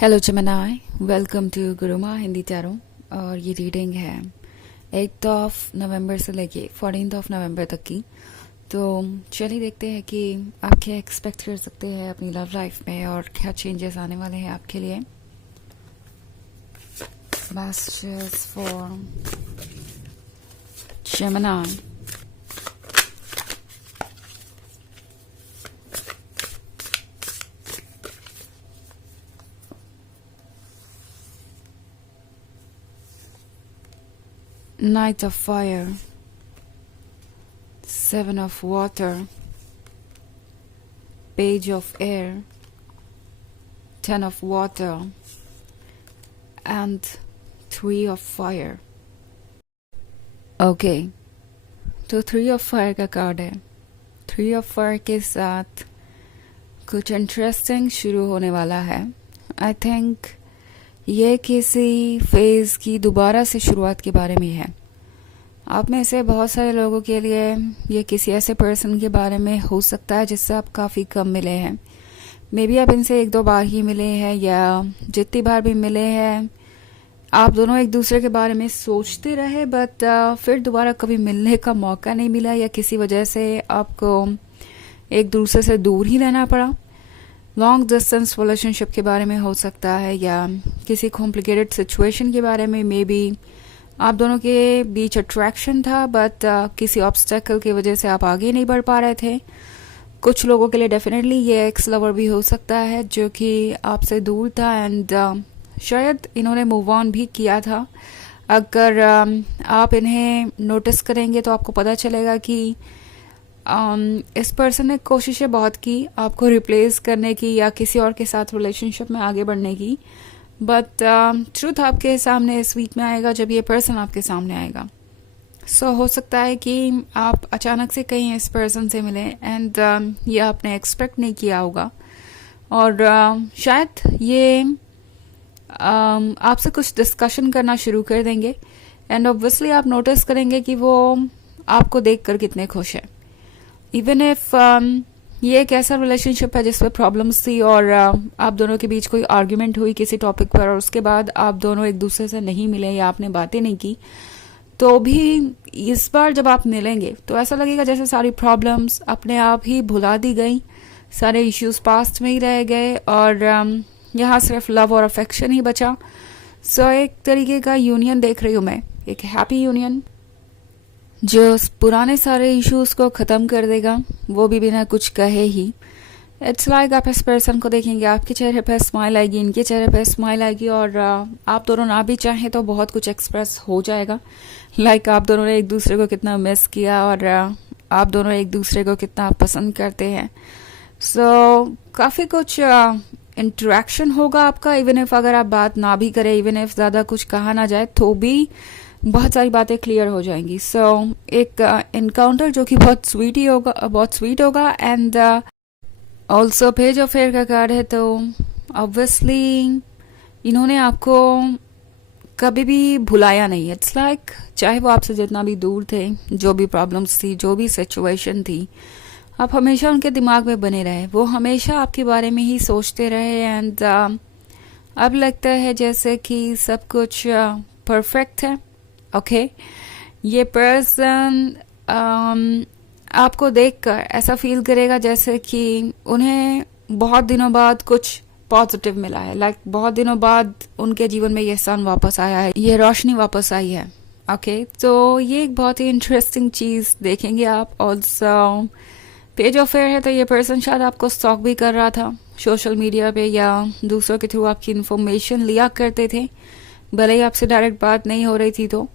Hello जमनाई, welcome to Guruma Hindi tarot. और ये रीडिंग है 8 ऑफ नवंबर से लेके 14 ऑफ नवंबर तक की। तो चलिए देखते हैं कि आप क्या एक्सपेक्ट कर सकते हैं अपनी लव लाइफ में और क्या चेंजेस आने वाले हैं आपके लिए। Messages for Gemini. Knight of Fire, Seven of Water, Page of Air, Ten of Water, and Three of Fire. Okay, तो थ्री ऑफ फायर का कार्ड है। थ्री ऑफ फायर के साथ कुछ इंटरेस्टिंग शुरू होने वाला है। आई थिंक ये किसी फेज की दोबारा से शुरुआत के बारे में है। आप में से बहुत सारे लोगों के लिए ये किसी ऐसे पर्सन के बारे में हो सकता है जिससे आप काफ़ी कम मिले हैं। मे बी आप इनसे एक दो बार ही मिले हैं, या जितनी बार भी मिले हैं आप दोनों एक दूसरे के बारे में सोचते रहे, बट फिर दोबारा कभी मिलने का मौका नहीं मिला, या किसी वजह से आपको एक दूसरे से दूर ही रहना पड़ा। लॉन्ग डिस्टेंस रिलेशनशिप के बारे में हो सकता है, या किसी कॉम्प्लिकेटेड सिचुएशन के बारे में। मे बी आप दोनों के बीच अट्रैक्शन था, बट किसी ऑब्स्टेकल की वजह से आप आगे नहीं बढ़ पा रहे थे। कुछ लोगों के लिए डेफिनेटली ये एक्स लवर भी हो सकता है जो कि आपसे दूर था, एंड शायद इन्होंने मूव ऑन भी किया था। अगर आप इन्हें नोटिस करेंगे तो आपको पता चलेगा कि इस पर्सन ने कोशिशें बहुत की आपको रिप्लेस करने की या किसी और के साथ रिलेशनशिप में आगे बढ़ने की, बट ट्रूथ आपके सामने इस वीक में आएगा जब ये पर्सन आपके सामने आएगा। सो हो सकता है कि आप अचानक से कहीं इस पर्सन से मिले, एंड ये आपने एक्सपेक्ट नहीं किया होगा, और शायद ये आपसे कुछ डिस्कशन करना शुरू कर देंगे, एंड ऑब्वियसली आप नोटिस करेंगे कि वो आपको देखकर कितने खुश है। इवन इफ ये एक ऐसा रिलेशनशिप है जिसमें प्रॉब्लम्स थी और आप दोनों के बीच कोई आर्ग्यूमेंट हुई किसी टॉपिक पर, और उसके बाद आप दोनों एक दूसरे से नहीं मिले या आपने बातें नहीं की, तो भी इस बार जब आप मिलेंगे तो ऐसा लगेगा जैसे सारी प्रॉब्लम्स अपने आप ही भुला दी गई, सारे इश्यूज पास्ट में ही रह गए, और यहाँ सिर्फ लव और अफेक्शन ही बचा। सो एक तरीके का यूनियन देख रही हूँ मैं, एक हैप्पी यूनियन जो पुराने सारे इश्यूज को ख़त्म कर देगा, वो भी बिना कुछ कहे ही। इट्स लाइक आप इस पर्सन को देखेंगे, आपके चेहरे पर स्माइल आएगी, इनके चेहरे पर स्माइल आएगी, और आप दोनों ना भी चाहें तो बहुत कुछ एक्सप्रेस हो जाएगा। लाइक आप दोनों ने एक दूसरे को कितना मिस किया, और आप दोनों एक दूसरे को कितना पसंद करते हैं। सो काफ़ी कुछ इंटरेक्शन होगा आपका। इवन इफ अगर आप बात ना भी करें, इवन इफ ज़्यादा कुछ कहा ना जाए, तो भी बहुत सारी बातें क्लियर हो जाएंगी। सो एक इनकाउंटर जो कि बहुत स्वीट होगा, and also page of air का कार्ड है, तो ऑब्वियसली इन्होंने आपको कभी भी भुलाया नहीं। इट्स लाइक चाहे वो आपसे जितना भी दूर थे, जो भी प्रॉब्लम्स थी, जो भी सिचुएशन थी, आप हमेशा उनके दिमाग में बने रहे, वो हमेशा आपके बारे में ही सोचते रहे, एंड अब लगता है जैसे कि सब कुछ परफेक्ट है। ओके, ये पर्सन आपको देखकर ऐसा फील करेगा जैसे कि उन्हें बहुत दिनों बाद कुछ पॉजिटिव मिला है। लाइक बहुत दिनों बाद उनके जीवन में ये सन वापस आया है, ये रोशनी वापस आई है। ओके, तो ये एक बहुत ही इंटरेस्टिंग चीज़ देखेंगे आप। ऑल्सो पेज ऑफ एयर है, तो ये पर्सन शायद आपको स्टॉक भी कर रहा था सोशल मीडिया पे, या दूसरों के थ्रू आपकी इन्फॉर्मेशन लिया करते थे, भले ही आपसे डायरेक्ट बात नहीं हो रही थी। तो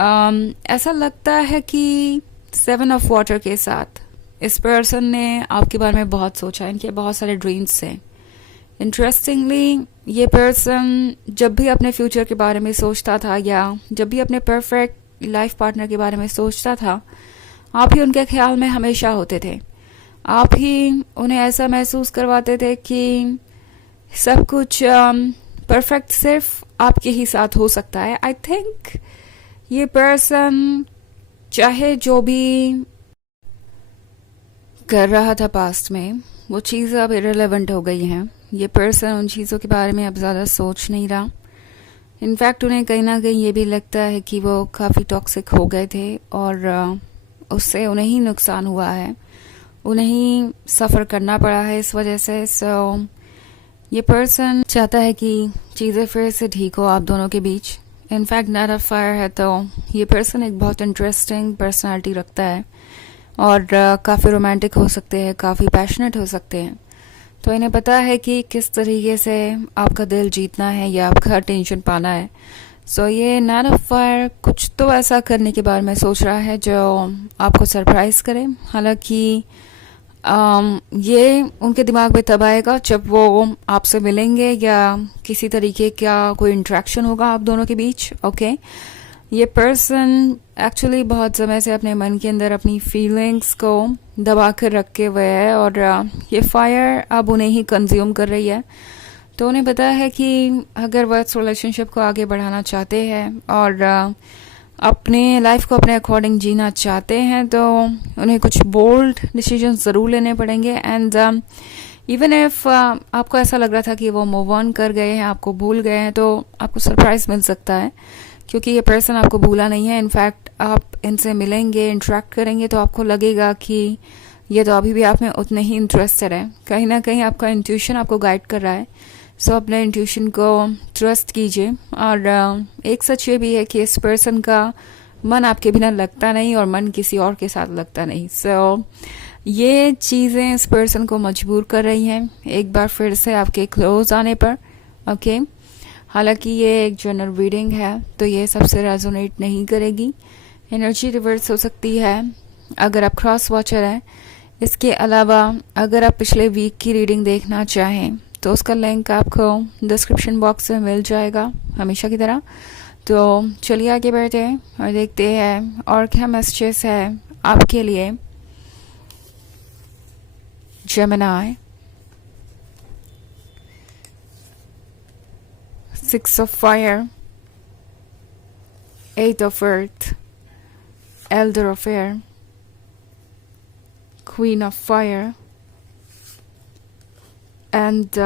ऐसा लगता है कि 7 ऑफ वाटर के साथ इस पर्सन ने आपके बारे में बहुत सोचा, इनके बहुत सारे ड्रीम्स हैं। इंटरेस्टिंगली ये पर्सन जब भी अपने फ्यूचर के बारे में सोचता था, या जब भी अपने परफेक्ट लाइफ पार्टनर के बारे में सोचता था, आप ही उनके ख्याल में हमेशा होते थे। आप ही उन्हें ऐसा महसूस करवाते थे कि सब कुछ परफेक्ट सिर्फ आपके ही साथ हो सकता है। आई थिंक ये पर्सन चाहे जो भी कर रहा था पास्ट में, वो चीज़ अब इरेलेवेंट हो गई हैं। ये पर्सन उन चीज़ों के बारे में अब ज़्यादा सोच नहीं रहा। इनफैक्ट उन्हें कहीं ना कहीं ये भी लगता है कि वो काफ़ी टॉक्सिक हो गए थे और उससे उन्हें ही नुकसान हुआ है, उन्हें ही सफ़र करना पड़ा है इस वजह से। सो ये पर्सन चाहता है कि चीज़ें फिर से ठीक हो आप दोनों के बीच। इनफैक्ट नाइट ऑफ फायर है तो ये पर्सन एक बहुत इंटरेस्टिंग पर्सनालिटी रखता है और काफ़ी रोमांटिक हो सकते हैं, काफ़ी पैशनेट हो सकते हैं। तो इन्हें पता है कि किस तरीके से आपका दिल जीतना है या आपका टेंशन पाना है। सो ये नाइट ऑफ फायर कुछ तो ऐसा करने के बारे में सोच रहा है जो आपको सरप्राइज़ करे। हालांकि ये उनके दिमाग में तब आएगा जब वो आपसे मिलेंगे या किसी तरीके का कोई इंटरेक्शन होगा आप दोनों के बीच। ओके, ये पर्सन एक्चुअली बहुत समय से अपने मन के अंदर अपनी फीलिंग्स को दबा कर रखे हुए है और ये फायर अब उन्हें ही कंज्यूम कर रही है। तो उन्हें पता है कि अगर वह इस रिलेशनशिप को आगे बढ़ाना चाहते हैं और अपने लाइफ को अपने अकॉर्डिंग जीना चाहते हैं तो उन्हें कुछ बोल्ड डिसीजन ज़रूर लेने पड़ेंगे। एंड इवन इफ आपको ऐसा लग रहा था कि वो मूव ऑन कर गए हैं, आपको भूल गए हैं, तो आपको सरप्राइज़ मिल सकता है क्योंकि ये पर्सन आपको भूला नहीं है। इनफैक्ट आप इनसे मिलेंगे, इंटरेक्ट करेंगे तो आपको लगेगा कि ये तो अभी भी आप में उतने ही इंटरेस्टेड है। कहीं ना कहीं आपका इंट्यूशन आपको गाइड कर रहा है। सो अपने इंट्यूशन को ट्रस्ट कीजिए। और एक सच ये भी है कि इस पर्सन का मन आपके बिना लगता नहीं और मन किसी और के साथ लगता नहीं। सो ये चीज़ें इस पर्सन को मजबूर कर रही हैं एक बार फिर से आपके क्लोज आने पर। ओके, हालांकि ये एक जनरल रीडिंग है तो ये सबसे रेजोनेट नहीं करेगी, एनर्जी रिवर्स हो सकती है अगर आप क्रॉस वॉचर हैं। इसके अलावा अगर आप पिछले वीक की रीडिंग देखना चाहें तो उसका लिंक आपको डिस्क्रिप्शन बॉक्स में मिल जाएगा हमेशा की तरह। तो चलिए आगे बढ़ते हैं और देखते हैं और क्या मैसेजेस है आपके लिए। Gemini, 6 of fire, 8 of earth, elder of air, queen of fire, and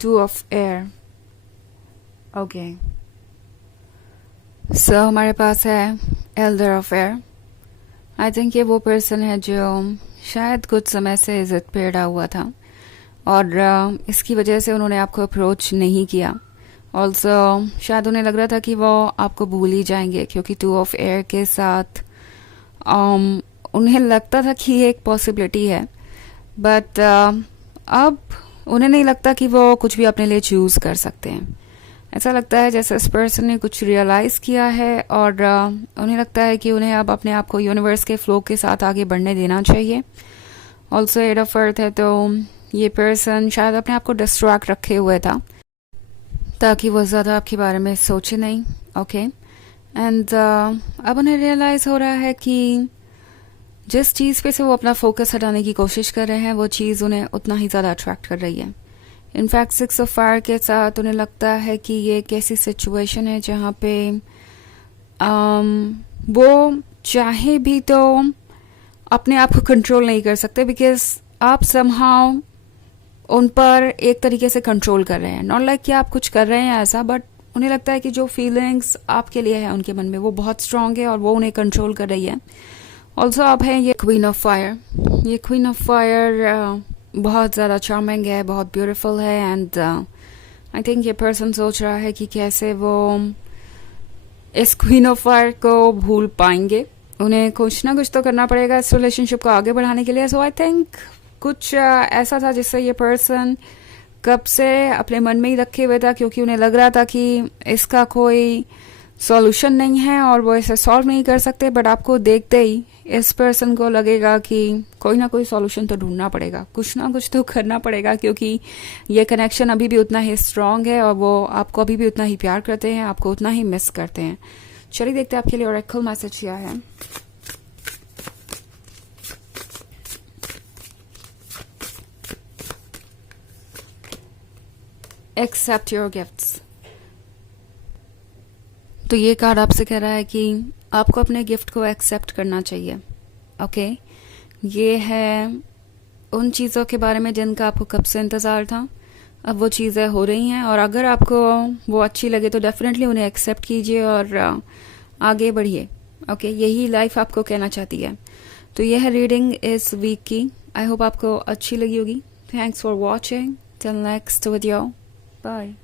2 of air. Okay. So हमारे पास है elder of air. I think ये वो पर्सन है जो शायद कुछ समय से इज्जत पे अड़ा हुआ था और इसकी वजह से उन्होंने आपको अप्रोच नहीं किया। ऑल्सो शायद उन्हें लग रहा था कि वो आपको भूल ही जाएंगे क्योंकि 2 of air के साथ उन्हें लगता था कि ये एक पॉसिबिलिटी है। बट अब उन्हें नहीं लगता कि वो कुछ भी अपने लिए चूज़ कर सकते हैं। ऐसा लगता है जैसे इस पर्सन ने कुछ रियलाइज़ किया है और उन्हें लगता है कि उन्हें अब अपने आप को यूनिवर्स के फ्लो के साथ आगे बढ़ने देना चाहिए। ऑल्सो 8 of earth है तो ये पर्सन शायद अपने आप को डिस्ट्रैक्ट रखे हुए था ताकि वो ज़्यादा आपके बारे में सोचे नहीं। ओके, एंड अब उन्हें रियलाइज़ हो रहा है कि जिस चीज़ पे से वो अपना फोकस हटाने की कोशिश कर रहे हैं वो चीज़ उन्हें उतना ही ज़्यादा अट्रैक्ट कर रही है। इनफैक्ट 6 of fire के साथ उन्हें लगता है कि ये एक ऐसी सिचुएशन है जहाँ पे वो चाहे भी तो अपने आप को कंट्रोल नहीं कर सकते बिकॉज आप समहाउ उन पर एक तरीके से कंट्रोल कर रहे हैं। नॉट लाइक कि आप कुछ कर रहे हैं ऐसा, बट उन्हें लगता है कि जो फीलिंग्स आपके लिए है उनके मन में वो बहुत स्ट्रांग है और वो उन्हें कंट्रोल कर रही है। ऑल्सो आप हैं ये क्वीन ऑफ फायर। ये क्वीन ऑफ फायर बहुत ज़्यादा चार्मिंग है, बहुत ब्यूटीफुल है एंड आई थिंक ये पर्सन सोच रहा है कि कैसे वो इस क्वीन ऑफ फायर को भूल पाएंगे। उन्हें कुछ ना कुछ तो करना पड़ेगा इस रिलेशनशिप को आगे बढ़ाने के लिए। सो आई थिंक कुछ ऐसा था जिससे ये पर्सन कब से अपने मन में ही रखे हुए था क्योंकि उन्हें लग रहा था कि इसका कोई सॉल्यूशन नहीं है और वो इसे सॉल्व नहीं कर सकते। बट आपको देखते ही इस पर्सन को लगेगा कि कोई ना कोई सॉल्यूशन तो ढूंढना पड़ेगा, कुछ ना कुछ तो करना पड़ेगा क्योंकि ये कनेक्शन अभी भी उतना ही स्ट्रांग है और वो आपको अभी भी उतना ही प्यार करते हैं, आपको उतना ही मिस करते हैं। चलिए देखते हैं आपके लिए ओरेकल मैसेज क्या है। Accept your gifts. तो ये कार्ड आपसे कह रहा है कि आपको अपने गिफ्ट को एक्सेप्ट करना चाहिए। ओके, ये है उन चीज़ों के बारे में जिनका आपको कब से इंतज़ार था, अब वो चीज़ें हो रही हैं, और अगर आपको वो अच्छी लगे तो डेफिनेटली उन्हें एक्सेप्ट कीजिए और आगे बढ़िए। ओके, यही लाइफ आपको कहना चाहती है। तो यह रीडिंग इस वीक की, आई होप आपको अच्छी लगी होगी। Thanks for watching, till next video, bye.